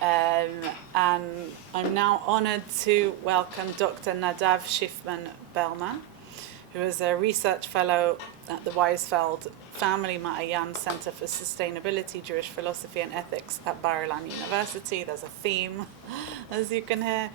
And I'm now honored to welcome Dr. Nadav Shiffman Berman, who is a research fellow at the Wieisfeld Family מעיין Center for Sustainability, Jewish Philosophy and Ethics at Bar-Ilan University. There's a theme, as you can hear.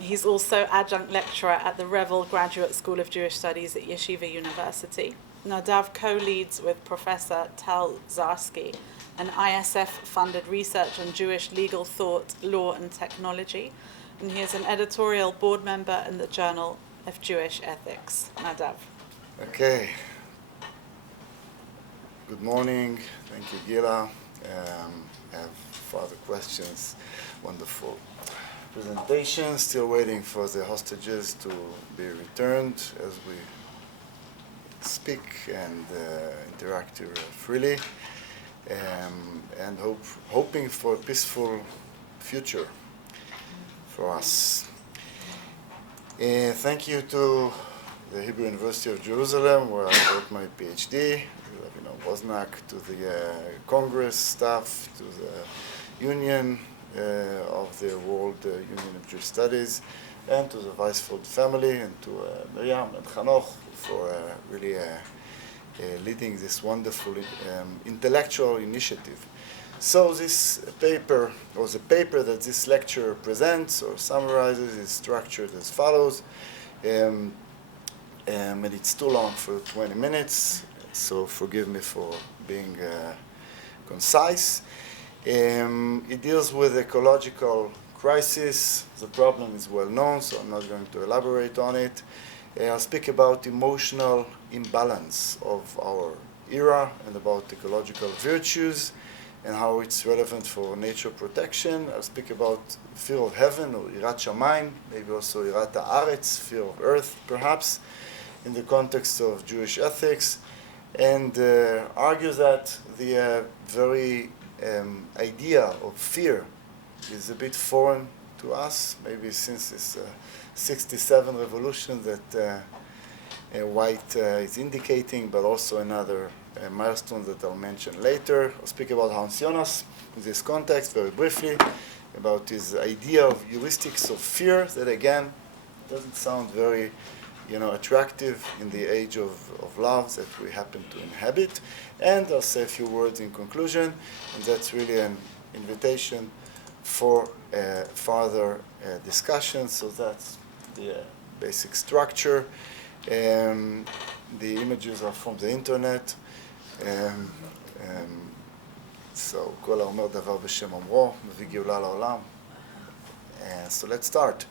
He's also adjunct lecturer at the Revel Graduate School of Jewish Studies at Yeshiva University. Nadav co-leads with Professor Tal Zarsky an ISF-funded research on Jewish legal thought, law and technology, and he is an editorial board member in the Journal of Jewish Ethics. Nadav. Okay. Good morning. Thank you, Gila. I have further questions. Wonderful presentation. Still waiting for the hostages to be returned as we speak and interact freely, and hoping for a peaceful future for us. Thank you to the Hebrew University of Jerusalem, where I wrote my PhD, Woznak, to the Congress staff, to the Union of the World Union of Jewish Studies, and to the Wieisfeld family, and to Miriam and Hanoch for really leading this wonderful intellectual initiative. So this paper, or the paper that this lecture presents or summarizes, is structured as follows. And it's too long for 20 minutes, so forgive me for being concise. It deals with ecological crisis. The problem is well known, so I'm not going to elaborate on it. I'll speak about emotional imbalance of our era and about ecological virtues and how it's relevant for nature protection. I'll speak about fear of heaven, or Yirat Shamayim, maybe also Yirat Haaretz, fear of earth, perhaps, in the context of Jewish ethics, and argue that the very idea of fear is a bit foreign to us, maybe since this 67 revolution that White is indicating, but also another milestone that I'll mention later. I'll speak about Hans Jonas in this context very briefly, about his idea of heuristics of fear that, again, doesn't sound very attractive in the age of love that we happen to inhabit. And I'll say a few words in conclusion, and that's really an invitation for further discussion. So that's the basic structure. The images are from the internet. So כל האומר דבר בשם אומרו, מביא גאולה לעולם. So let's start.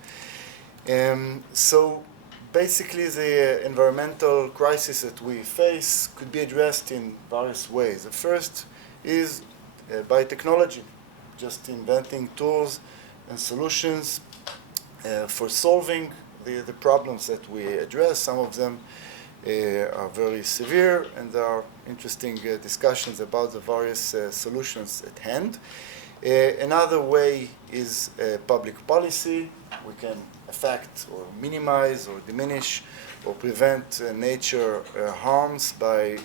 So basically, the environmental crisis that we face could be addressed in various ways. The first is by technology, just inventing tools and solutions for solving the problems that we address. Some of them are very severe, and there are interesting discussions about the various solutions at hand. Another way is public policy. We can affect or minimize or diminish or prevent nature harms by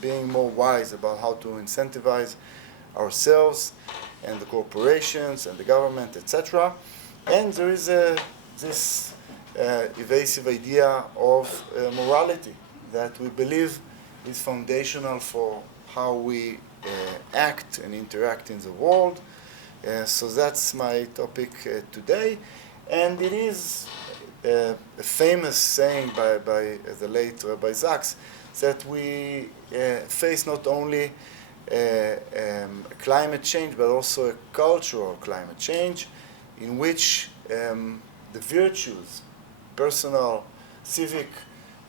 being more wise about how to incentivize ourselves and the corporations and the government, etc. And there is this evasive idea of morality that we believe is foundational for how we act and interact in the world. So that's my topic today. And it is a famous saying by the late Rabbi Sachs that we face not only climate change, but also a cultural climate change in which the virtues, personal, civic,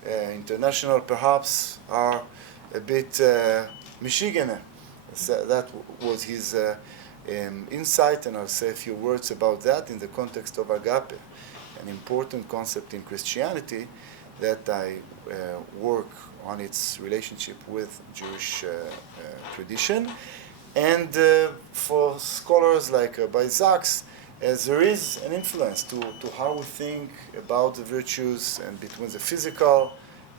international perhaps, are a bit Michiganer. So that was his insight, and I'll say a few words about that in the context of agape, an important concept in Christianity that I work on its relationship with Jewish tradition. And for scholars like Rabbi Sachs, there is an influence to how we think about the virtues and between the physical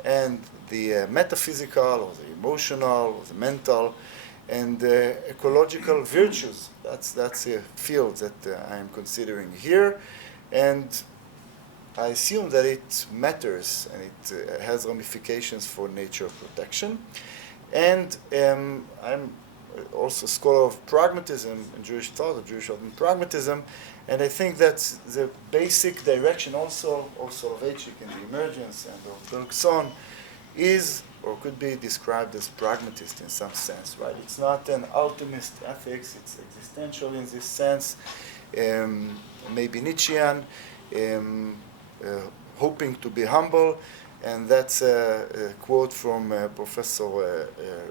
and the metaphysical or the emotional or the mental. and ecological virtues. That's a field that I am considering here, and I assume that it matters and it has ramifications for nature protection. And I'm also a scholar of pragmatism and Jewish thought, of Jewish thought and pragmatism, and I think that the basic direction also of Soloveitchik in the emergence and of Bergson is or could be described as pragmatist in some sense, right? It's not an ultimist ethics, it's existential in this sense, maybe Nietzschean, hoping to be humble, and that's a quote from Professor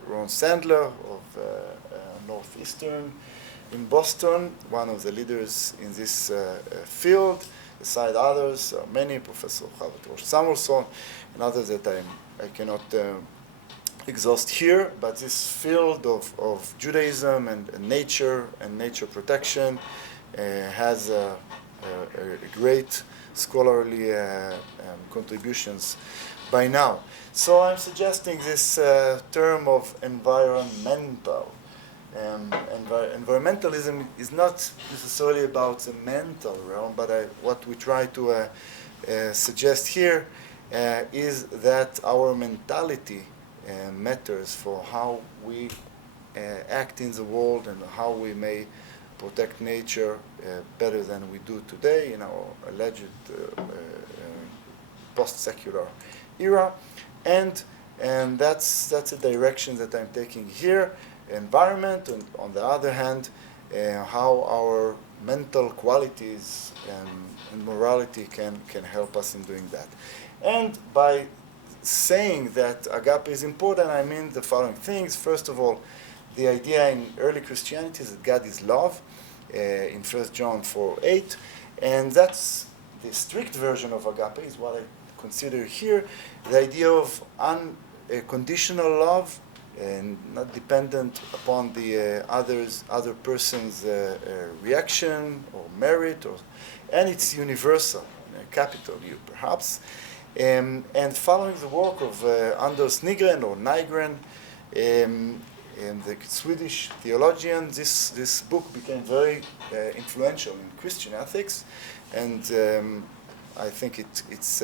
Ron Sandler of Northeastern in Boston, one of the leaders in this field. Beside others, many, Professor Rosh Samuelson, and others that I cannot exhaust here, but this field of Judaism and nature protection has a great scholarly contributions by now. So I'm suggesting this term of environmental. Environmentalism is not necessarily about the mental realm, but what we try to suggest here is that our mentality matters for how we act in the world and how we may protect nature better than we do today in our alleged post-secular era, and that's a direction that I'm taking here. Environment, and on the other hand, how our mental qualities and morality can help us in doing that. And by saying that agape is important, I mean the following things. First of all, the idea in early Christianity is that God is love, in 1 John 4:8, and that's the strict version of agape, is what I consider here, the idea of unconditional love, and not dependent upon the other person's reaction or merit, and it's universal, capital U perhaps, and following the work of Anders Nygren or Nygren, and the Swedish theologian, this book became very influential in Christian ethics, and I think it's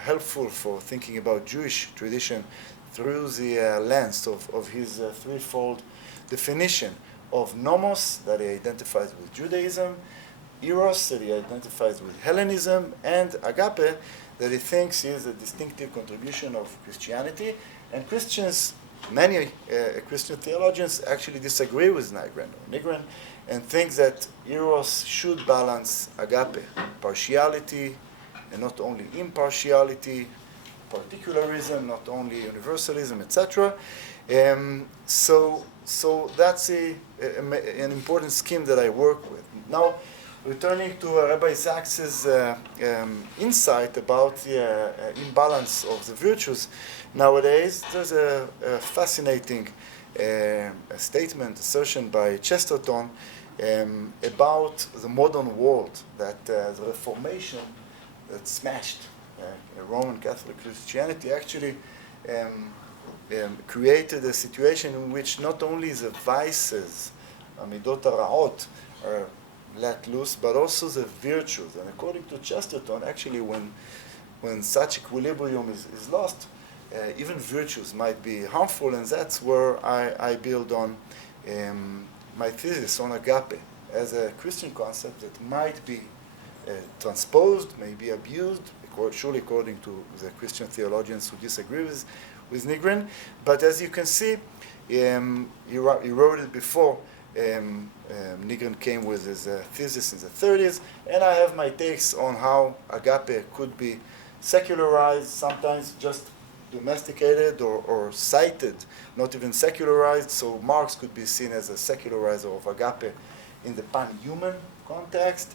helpful for thinking about Jewish tradition through the lens of his threefold definition of nomos, that he identifies with Judaism, eros, that he identifies with Hellenism, and agape, that he thinks is a distinctive contribution of Christianity. And Christians, many Christian theologians actually disagree with Nygren and think that eros should balance agape, partiality, and not only impartiality, particularism, not only universalism, etc. So that's an important scheme that I work with. Now, returning to Rabbi Sachs's insight about the imbalance of the virtues, nowadays there's a fascinating statement, assertion by Chesterton about the modern world, that the Reformation that smashed Roman Catholic Christianity actually created a situation in which not only the vices, amidot haraot, are let loose, but also the virtues. And according to Chesterton, actually when such equilibrium is lost, even virtues might be harmful, and that's where I build on my thesis on agape as a Christian concept that might be transposed, may be abused, surely according to the Christian theologians who disagree with Nygren. But as you can see, he wrote it before Nygren came with his thesis in the 30s, and I have my takes on how agape could be secularized, sometimes just domesticated or cited, not even secularized. So Marx could be seen as a secularizer of agape in the pan-human context.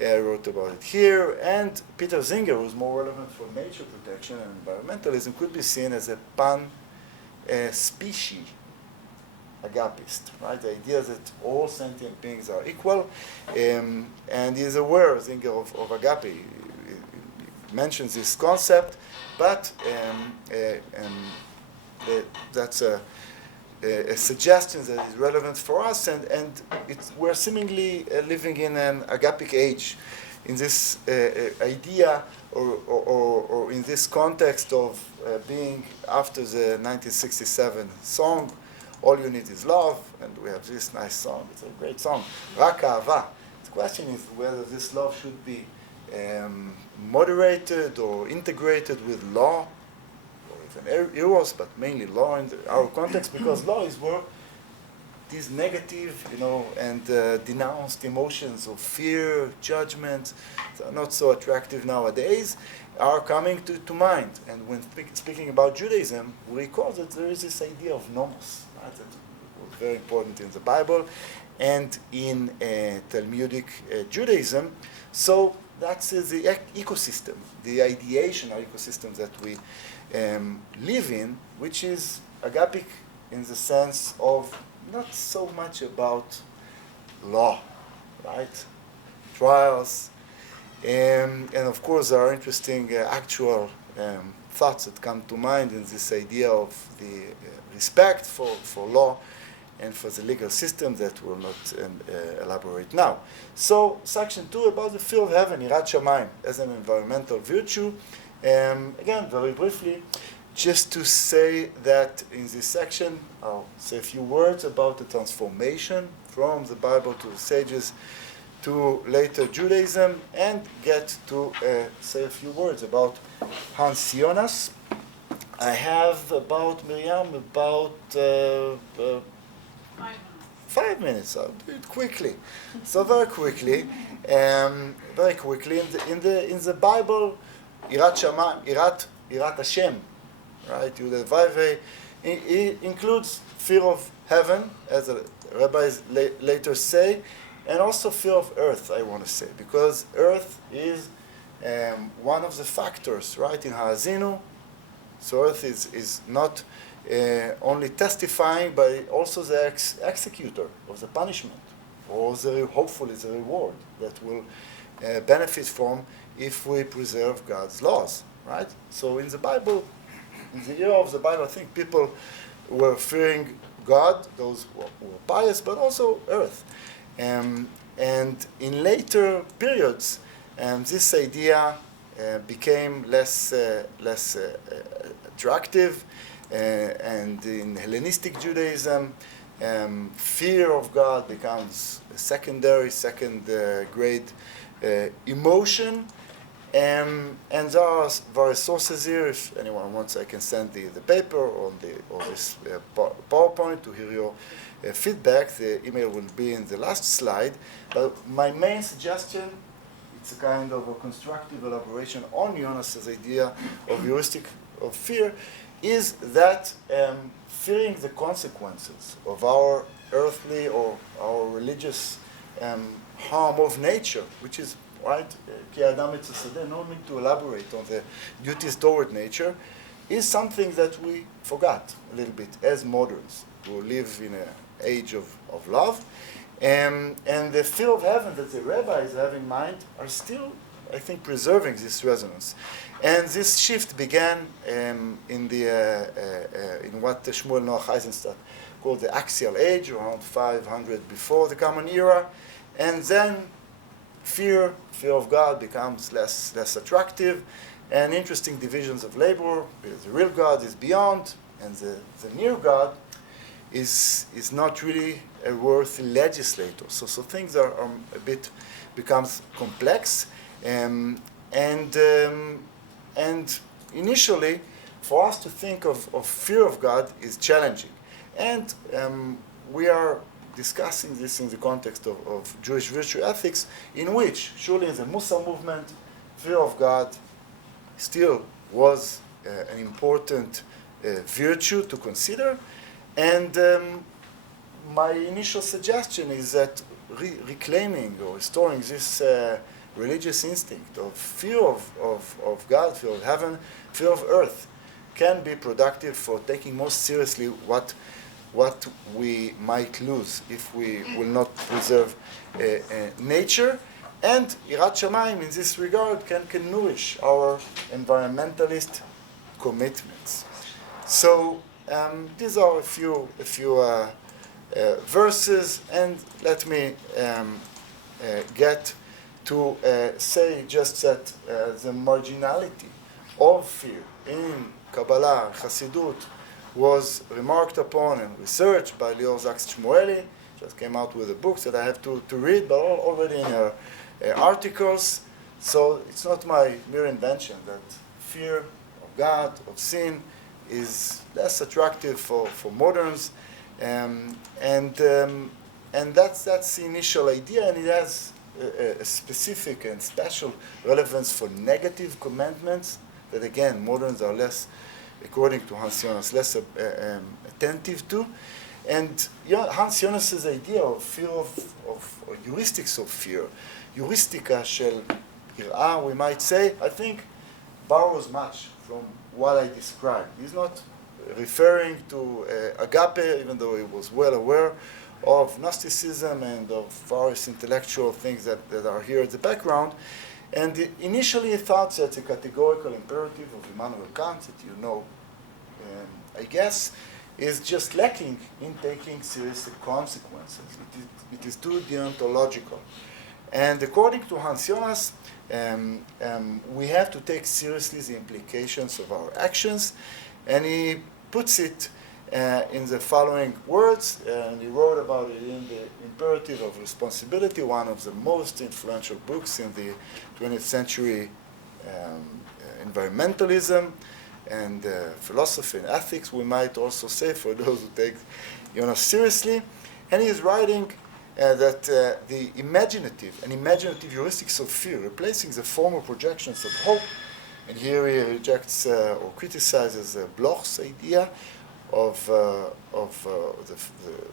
I wrote about it here. And Peter Singer, who's more relevant for nature protection and environmentalism, could be seen as a pan-species agapist, right? The idea that all sentient beings are equal, and he is aware, Singer, of agape. He mentions this concept, but that's a suggestion that is relevant for us, and we're seemingly living in an agapic age, in this idea or in this context of being after the 1967 song, All You Need Is Love, and we have this nice song. It's a great song, Rak Ahava. The question is whether this love should be moderated or integrated with law, eros, but mainly law in our context, because law is where these negative, and denounced emotions of fear, judgment, that are not so attractive nowadays, are coming to mind. And when speaking about Judaism, we recall that there is this idea of nomos, right, that was very important in the Bible and in Talmudic Judaism. So that's the ecosystem, the ideational ecosystem that we live in, which is agapic in the sense of not so much about law, right? Trials, and of course there are interesting actual thoughts that come to mind in this idea of the respect for law and for the legal system that we'll not elaborate now. So section 2 about the fear of heaven, Yirat Shamayim, as an environmental virtue. Again, very briefly, just to say that in this section, I'll say a few words about the transformation from the Bible to the sages to later Judaism, and get to say a few words about Hans Jonas. I have about, Miriam, about 5 minutes. I'll do it quickly. So very quickly, in the Bible, Yirat Shamayim, Yirat Hashem, right? Yudet Vayve, it includes fear of heaven, as the rabbis later say, and also fear of earth, I want to say, because earth is one of the factors, right, in Ha'azinu. So earth is not only testifying, but also the executor of the punishment, or hopefully the reward that will benefit from if we preserve God's laws, right? So in the Bible, in the era of the Bible, I think people were fearing God, those who were pious, but also earth. And in later periods, this idea became less attractive, and in Hellenistic Judaism, fear of God becomes a second grade emotion. And there are various sources here. If anyone wants, I can send the paper or this PowerPoint to hear your feedback. The email will be in the last slide. But my main suggestion, it's a kind of a constructive elaboration on Jonas's idea of heuristic of fear, is that fearing the consequences of our earthly or our religious harm of nature, which is right, no need to elaborate on the duties toward nature, is something that we forgot a little bit as moderns who live in an age of love. And the fear of heaven that the rabbis have in mind are still, I think, preserving this resonance. And this shift began in what Shmuel Noach Eisenstadt called the axial age, around 500 before the Common Era, and then fear of God becomes less attractive, and interesting divisions of labor. The real God is beyond, and the near God is not really a worthy legislator. So things are a bit becomes complex, and initially, for us to think of fear of God is challenging, and we are discussing this in the context of Jewish virtue ethics, in which, surely in the Musa movement, fear of God still was an important virtue to consider. And my initial suggestion is that reclaiming or restoring this religious instinct of fear of God, fear of heaven, fear of earth, can be productive for taking more seriously what we might lose if we will not preserve nature. And Yirat Shamayim in this regard can nourish our environmentalist commitments. So these are a few verses, and let me get to say just that the marginality of fear in Kabbalah, Hasidut, was remarked upon and researched by Lior Zaks Shmueli. Just came out with a book that I have to read, but already in her articles. So it's not my mere invention that fear of God, of sin, is less attractive for moderns. And that's the initial idea, and it has a specific and special relevance for negative commandments that, again, moderns are less, according to Hans Jonas, less attentive to. And Hans Jonas's idea of fear or heuristics of fear, heuristica shel hir'ah, we might say, I think borrows much from what I described. He's not referring to agape, even though he was well aware of Gnosticism and of various intellectual things that are here at the background. And initially he thought that the categorical imperative of Immanuel Kant, that you know, I guess, is just lacking in taking seriously consequences. It is too deontological. And according to Hans Jonas, we have to take seriously the implications of our actions. And he puts it in the following words, and he wrote about it in the Imperative of Responsibility, one of the most influential books in the 20th century environmentalism and philosophy and ethics, we might also say, for those who take Jonas seriously. And he is writing that the imaginative heuristics of fear, replacing the former projections of hope, and here he rejects or criticizes Bloch's idea of the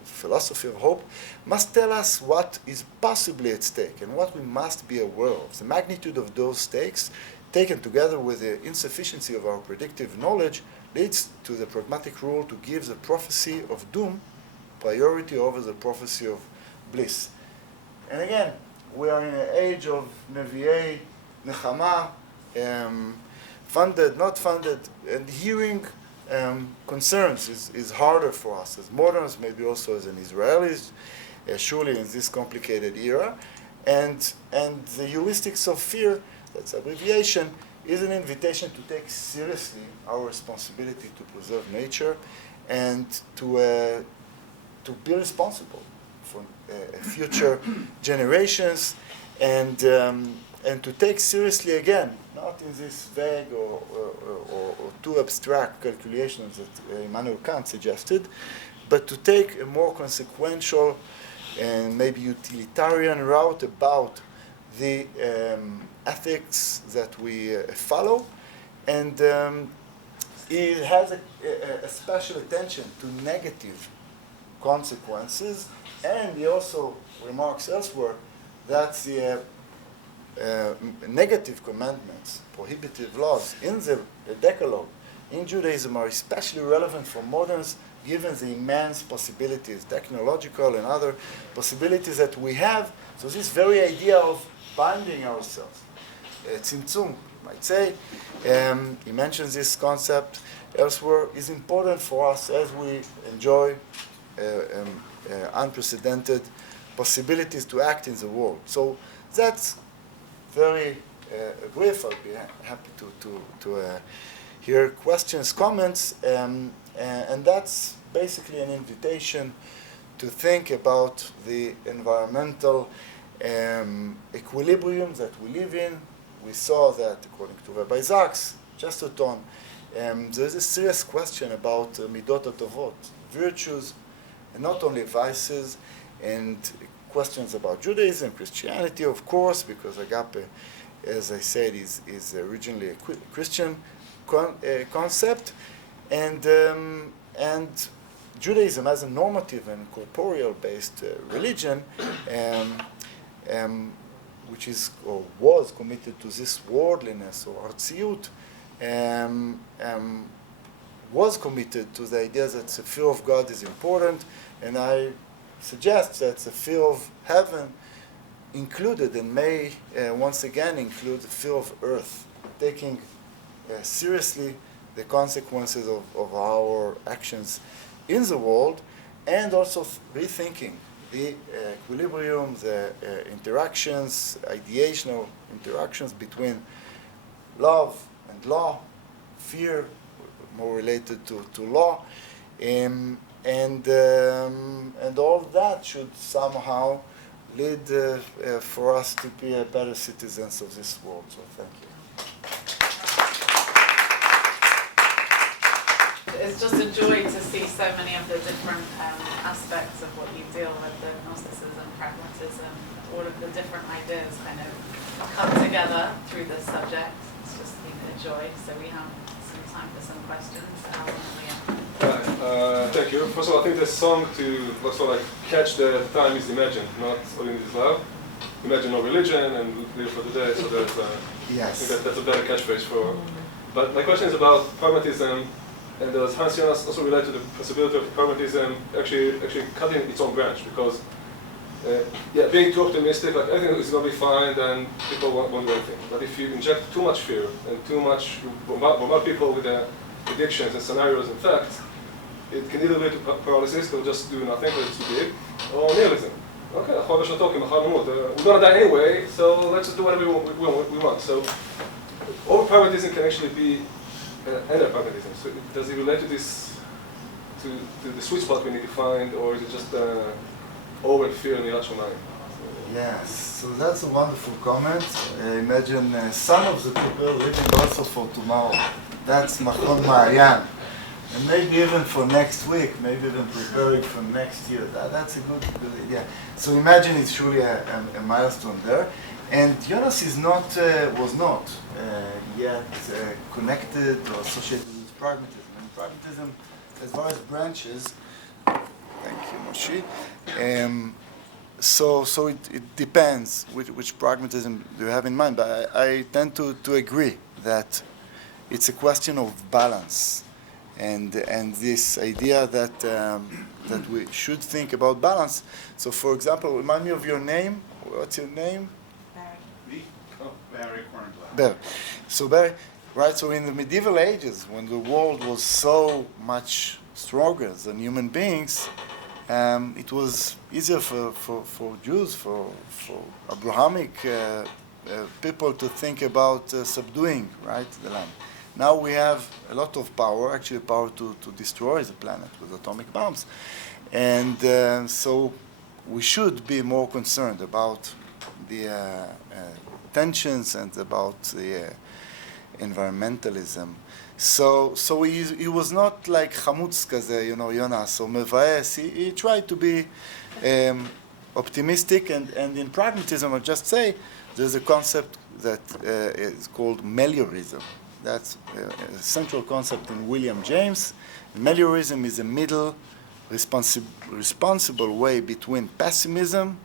philosophy of hope, must tell us what is possibly at stake and what we must be aware of. The magnitude of those stakes, taken together with the insufficiency of our predictive knowledge, leads to the pragmatic rule to give the prophecy of doom priority over the prophecy of bliss. And again, we are in an age of Nevi'ei Nechama, funded, not funded, and hearing concerns is harder for us as moderns, maybe also as an Israelis, surely in this complicated era. And the heuristics of fear, that's abbreviation, is an invitation to take seriously our responsibility to preserve nature and to be responsible for future generations, and to take seriously, again, not in this vague or too abstract calculations that Immanuel Kant suggested, but to take a more consequential and maybe utilitarian route about the ethics that we follow. And it has a special attention to negative consequences, and he also remarks elsewhere that the negative commandments, prohibitive laws in the Decalogue in Judaism are especially relevant for moderns, given the immense possibilities, technological and other possibilities that we have. So this very idea of binding ourselves, tzimtzum, you might say, he mentions this concept elsewhere, is important for us as we enjoy unprecedented possibilities to act in the world. So that's very brief. I'll be happy to hear questions, comments, and that's basically an invitation to think about the environmental equilibrium that we live in. We saw that, according to Rabbi Zaks, Chesterton, there's a serious question about midot hatovot, virtues, and not only vices, and questions about Judaism, Christianity, of course, because agape, as I said, is originally a Christian concept, and Judaism as a normative and corporeal-based religion, which is or was committed to this worldliness or artziut, was committed to the idea that the fear of God is important, and I suggest that the fear of heaven included and may once again include the fear of earth, taking seriously the consequences of our actions in the world, and also rethinking the equilibrium, the interactions, ideational interactions between love and law, fear more related to law, and all of that should somehow lead for us to be better citizens of this world. So thank you. It's just a joy to see so many of the different aspects of what you deal with, the Gnosticism, pragmatism, all of the different ideas kind of come together through this subject. It's just been a joy. So we have some time for some questions. Thank you. First of all, I think the song to sort of like catch the time is imagine, not only is love. Imagine no religion and live for today. So that's yes. I think that's a better catchphrase for. But my question is about pragmatism, and does Hans Jonas also relate to the possibility of pragmatism actually cutting its own branch? Because being too optimistic, like everything is going to be fine, then people won't do anything. But if you inject too much fear and too much bombard people with predictions and scenarios and facts, it can either lead to paralysis, they'll just do nothing because it's too big, or nihilism. Okay, we're going to die anyway, so let's just do whatever we want. So, over pragmatism can actually be anti-pragmatism. So, does it relate to this, to the sweet spot we need to find, or is it just over fear and Yirat Shamayim? Yes, so that's a wonderful comment. Imagine some of the people living also for tomorrow. That's מכון, מעיין. And maybe even for next week, maybe even preparing for next year. That's a good idea. So imagine it's truly a milestone there. And Jonas is not, was not yet connected or associated with pragmatism. And pragmatism has various branches. Thank you, Moshe. So it depends which pragmatism you have in mind. But I tend to agree that it's a question of balance. And this idea that we should think about balance. So, for example, remind me of your name. What's your name? Barry Kornblatt. Barry. So Barry, right? So in the medieval ages, when the world was so much stronger than human beings, it was easier for Jews, for Abrahamic people to think about subduing, right, the land. Now we have a lot of power, actually power to destroy the planet with atomic bombs. And so we should be more concerned about the tensions and about the environmentalism. So he was not like Chamutz kaze, Jonas, or Mevaes. He tried to be optimistic, and in pragmatism, I'll just say, there's a concept that is called meliorism. That's a central concept in William James. Meliorism is a middle, responsible way between pessimism,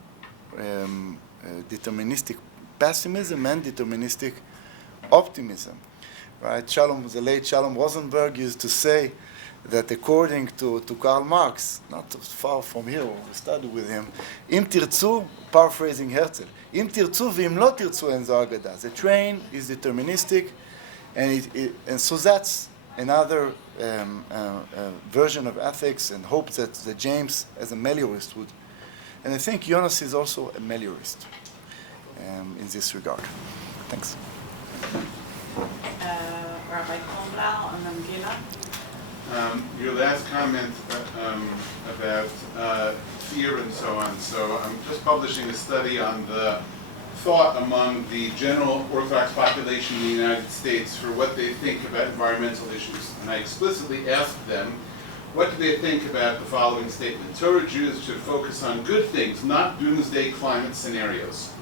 deterministic pessimism, and deterministic optimism. Right? The late Shalom Rosenberg used to say that according to Karl Marx, not far from here, we studied with him, אם תרצו, paraphrasing Herzl, אם תרצו ואם לא תרצו אין זו אגדה. The train is deterministic, and so that's another version of ethics, and hope that James, as a meliorist, would. And I think Jonas is also a meliorist in this regard. Thanks. Rabbi Kornblau and then Gila. Your last comment about fear and so on. So I'm just publishing a study on the thought among the general Orthodox population in the United States for what they think about environmental issues. And I explicitly asked them, what do they think about the following statement? Torah Jews should focus on good things, not doomsday climate scenarios.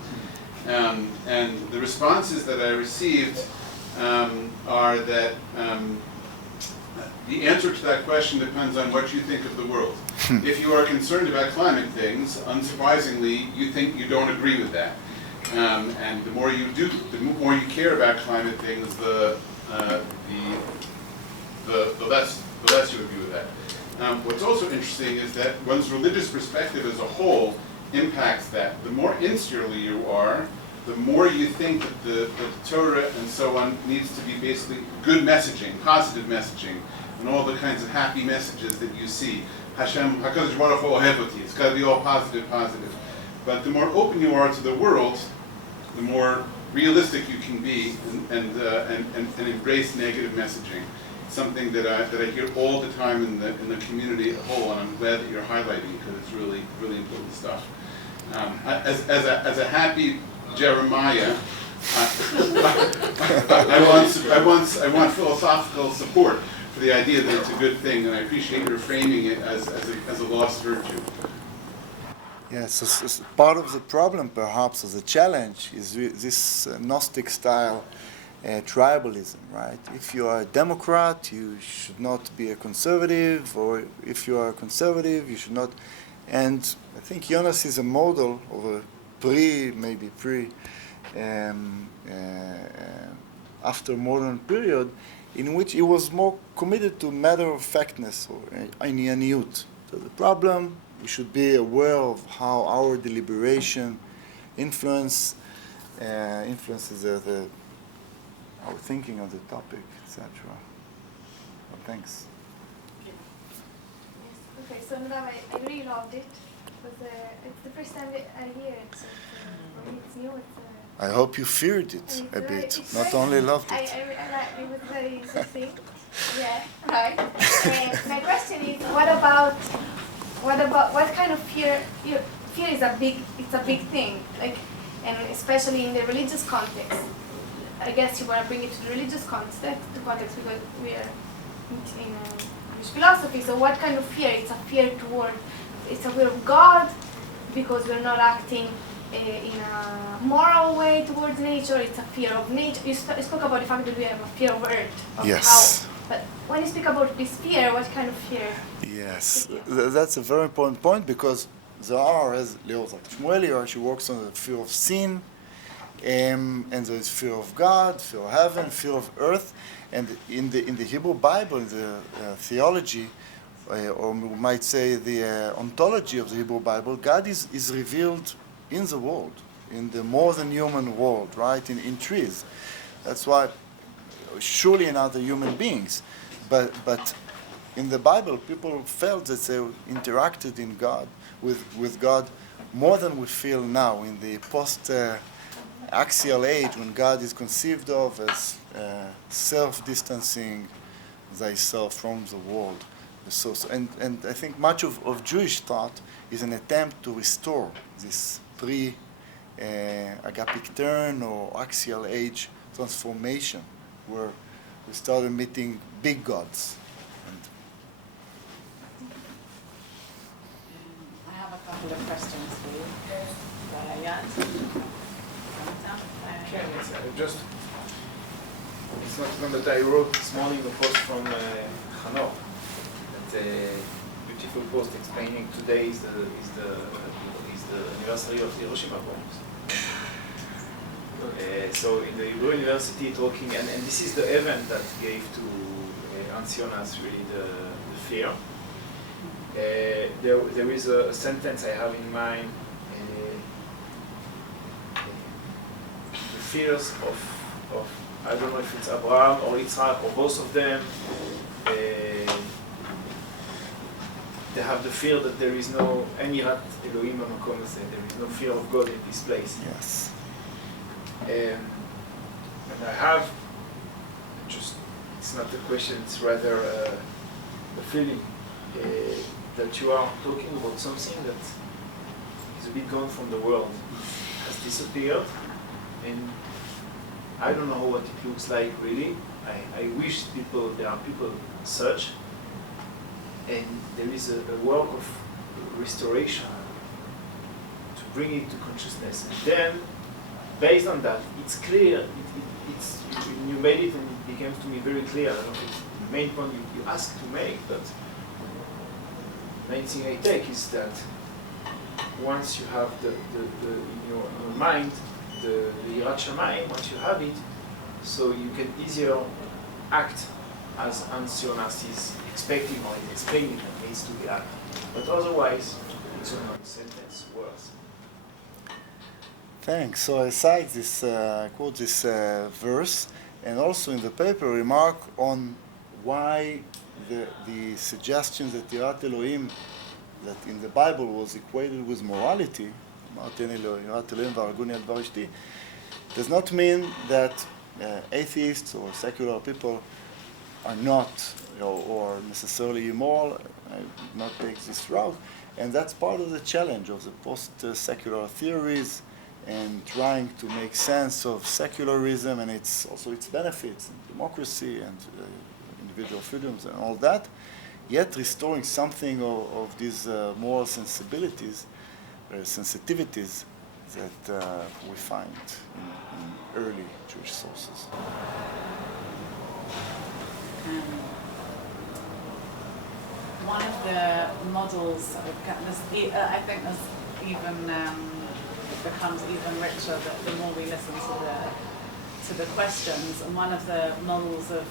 And the responses that I received are that the answer to that question depends on what you think of the world. If you are concerned about climate things, unsurprisingly, you think you don't agree with that. And the more you do, the more you care about climate things, the less you agree with that. What's also interesting is that one's religious perspective as a whole impacts that. The more insularly you are, the more you think that the Torah and so on needs to be basically good messaging, positive messaging, and all the kinds of happy messages that you see. Hashem, HaKadosh Baruch Hu ohev oti. It's got to be all positive, positive. But the more open you are to the world, the more realistic you can be and embrace negative messaging. Something that I hear all the time in the community as a whole, and I'm glad that you're highlighting because it's really, really important stuff. As a happy Jeremiah, I want philosophical support for the idea that it's a good thing, and I appreciate your framing it as a lost virtue. Yes, so part of the problem, perhaps, of the challenge is this Gnostic style tribalism, right? If you are a Democrat, you should not be a conservative, or if you are a conservative, you should not. And I think Jonas is a model of a after modern period, in which he was more committed to matter-of-factness or inyaniyut. So the problem, we should be aware of how our deliberation influences our thinking of the topic, etc. Well, thanks. Yes. Okay, so Nadav, I really loved it. It's the first time I hear it, so for me it's new. I hope you feared it a bit, not only loved it. It was very interesting. Yeah, right. My question is, what kind of fear? Fear is a big thing, like, and especially in the religious context. I guess you want to bring it to the religious context because we are in Jewish philosophy. So what kind of fear? It's a fear of God because we're not acting in a moral way towards nature. It's a fear of nature. You spoke about the fact that we have a fear of earth. Yes. But when you speak about this fear, what kind of fear? Yes, that's a very important point because there are, as Lior Shmueli, she works on the fear of sin, and there is fear of God, fear of heaven, fear of earth, and in the Hebrew Bible, the theology, or we might say the ontology of the Hebrew Bible, God is revealed in the world, in the more than human world, right? In trees. That's why, surely in other human beings, but in the Bible, people felt that they interacted in God with God more than we feel now in the post-axial age when God is conceived of as self-distancing thyself from the world. So, and I think much of Jewish thought is an attempt to restore this pre-agapic turn or axial age transformation where we started meeting big gods. I have a couple of questions for you. It's not even that I wrote this morning a post from Hanor. That beautiful post explaining today is the anniversary of the Hiroshima bombs. So in the Hebrew University talking, and this is the event that gave to Ancianas really the fear. There is a sentence I have in mind, the fears of I don't know if it's Abraham or Yitzhak or both of them. They have the fear that there is no Yirat Elohim Makon, there is no fear of God in this place. Yes. And I have just, it's not a question, it's rather a feeling that you are talking about something that is a bit gone from the world, has disappeared, and I don't know what it looks like really. I wish there are people such, and there is a work of restoration to bring it to consciousness. And then, based on that, it's clear, you made it and it became to me very clear. I don't know if it's the main point you asked to make, but the main thing I take is that once you have in your mind the Yirat Shamayim, once you have it, so you can easier act as Ancianas is expecting or is explaining that needs to be acted. But otherwise, it's a sentence worse. Thanks. So I cite this, quote this verse, and also in the paper remark on why the suggestion that Yirat Elohim, that in the Bible was equated with morality, does not mean that atheists or secular people are not, or necessarily immoral. I would not take this route, and that's part of the challenge of the post-secular theories and trying to make sense of secularism and its also its benefits, and democracy and individual freedoms and all that, yet restoring something of these moral sensibilities, sensitivities that we find in early Jewish sources. One of the models, I think there's even, it becomes even richer the more we listen to the questions. And one of the models of,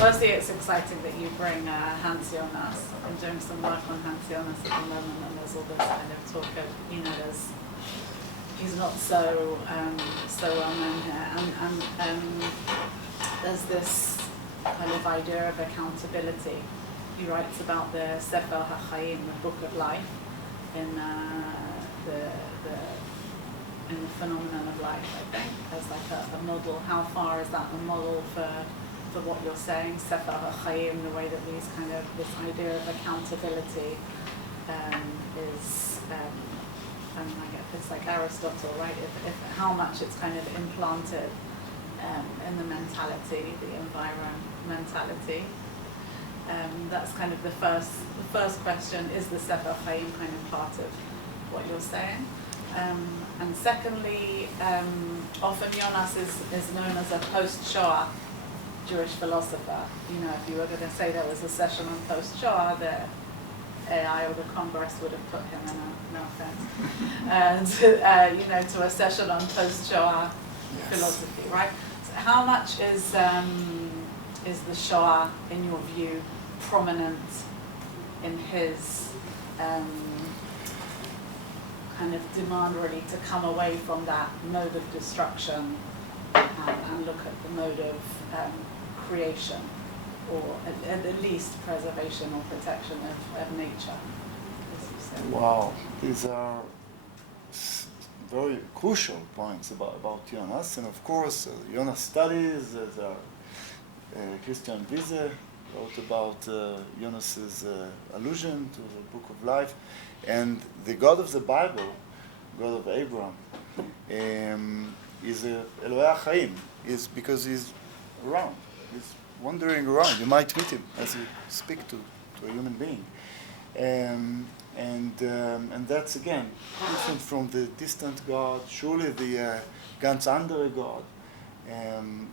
firstly it's exciting that you bring Hans Jonas. I'm doing some work on Hans Jonas at the moment, and there's all this kind of talk of, he's not so well known here. And there's this kind of idea of accountability. He writes about the Sefer HaChaim, the Book of Life, in the phenomenon of life, I think, as like a model. How far is that a model for what you're saying? Sefer HaChaim, the way that this idea of accountability is, I guess it's like Aristotle, right? If how much it's kind of implanted in the mentality, the environmentality. That's kind of the first question, is the Sefer HaChaim kind of part of what you're saying? And secondly, often Jonas is known as a post-Shoah Jewish philosopher. If you were going to say there was a session on post-Shoah, the AI or the Congress would have put him in no offense, to a session on post-Shoah philosophy, right? So how much is the Shoah, in your view, prominent in his kind of demand really to come away from that mode of destruction and look at the mode of creation, or at least preservation or protection of nature? Wow, these are very crucial points about Jonas, and of course Jonas studies. Christian Wiese wrote about Jonas's allusion to the Book of Life, and the God of the Bible, God of Abraham, is Elohei HaChaim, is because he's around, he's wandering around. You might meet him as you speak to a human being, and that's again different from the distant God. Surely the ganz andere God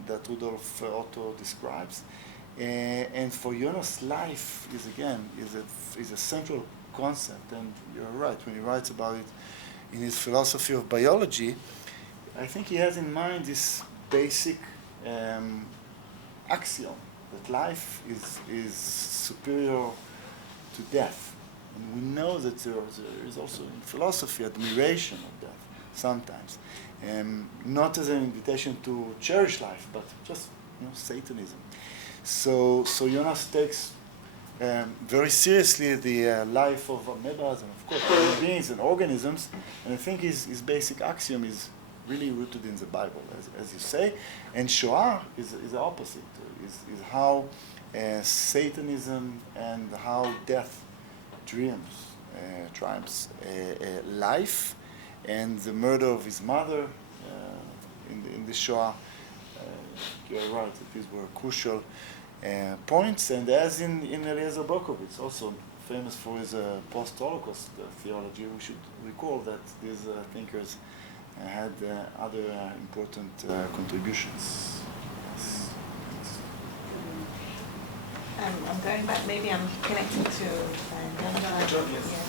that Rudolf Otto describes, and for Jonas, life is a central concept. And you're right when he writes about it in his philosophy of biology. I think he has in mind this basic axiom that life is superior to death, and we know that there is also in philosophy admiration of death sometimes. Not as an invitation to cherish life, but just Satanism. So Jonas takes very seriously the life of amoebas and of course human beings and organisms, and I think his basic axiom is really rooted in the Bible, as you say. And Shoah is the opposite. Is how Satanism and how death triumphs life. And the murder of his mother in the Shoah, you're right, that these were crucial points. And as in Eliezer Berkovitz, also famous for his post-Holocaust theology, we should recall that these thinkers had other important contributions. I'm going back, maybe I'm connecting to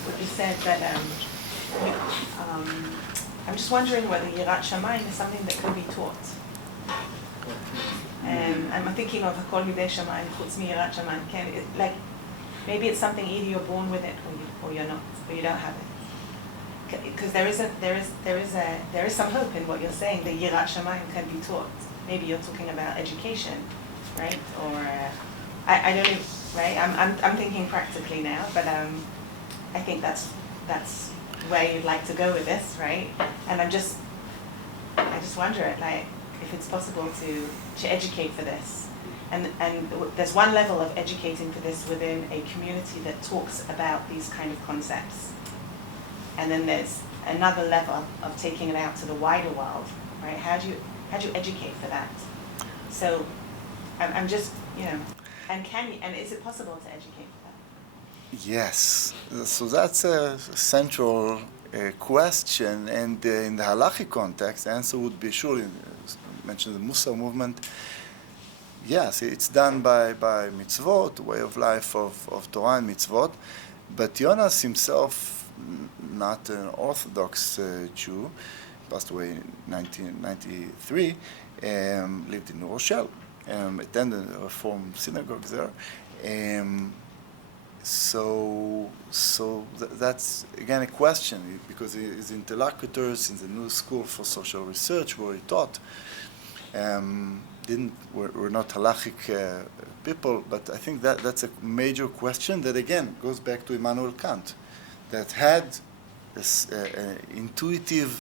what you said, that I'm just wondering whether Yirat Shamayim is something that can be taught. I'm thinking of Hakol Midei Shamayim, Chutz Yirat Shamayim. Maybe it's something either you're born with it or you're not, or you don't have it. because there is some hope in what you're saying. The Yirat Shamayim can be taught. Maybe you're talking about education, right? Or I don't know, right? I'm thinking practically now, but I think that's where you'd like to go with this, right? And I just wonder, like, if it's possible to educate for this. And there's one level of educating for this within a community that talks about these kind of concepts. And then there's another level of taking it out to the wider world, right? How do you educate for that? So I'm just, and is it possible to educate for that? Yes, so that's a central question, and in the halachic context, the answer would be surely, mentioned the Musa movement. Yes, it's done by mitzvot, way of life of Torah and mitzvot, but Jonas himself, not an Orthodox Jew, passed away in 1993, lived in Rochelle, attended a Reform synagogue there. So that's again a question, because his interlocutors in the New School for Social Research, where he taught, were not halachic people, but I think that's a major question that again goes back to Immanuel Kant, that had this intuitive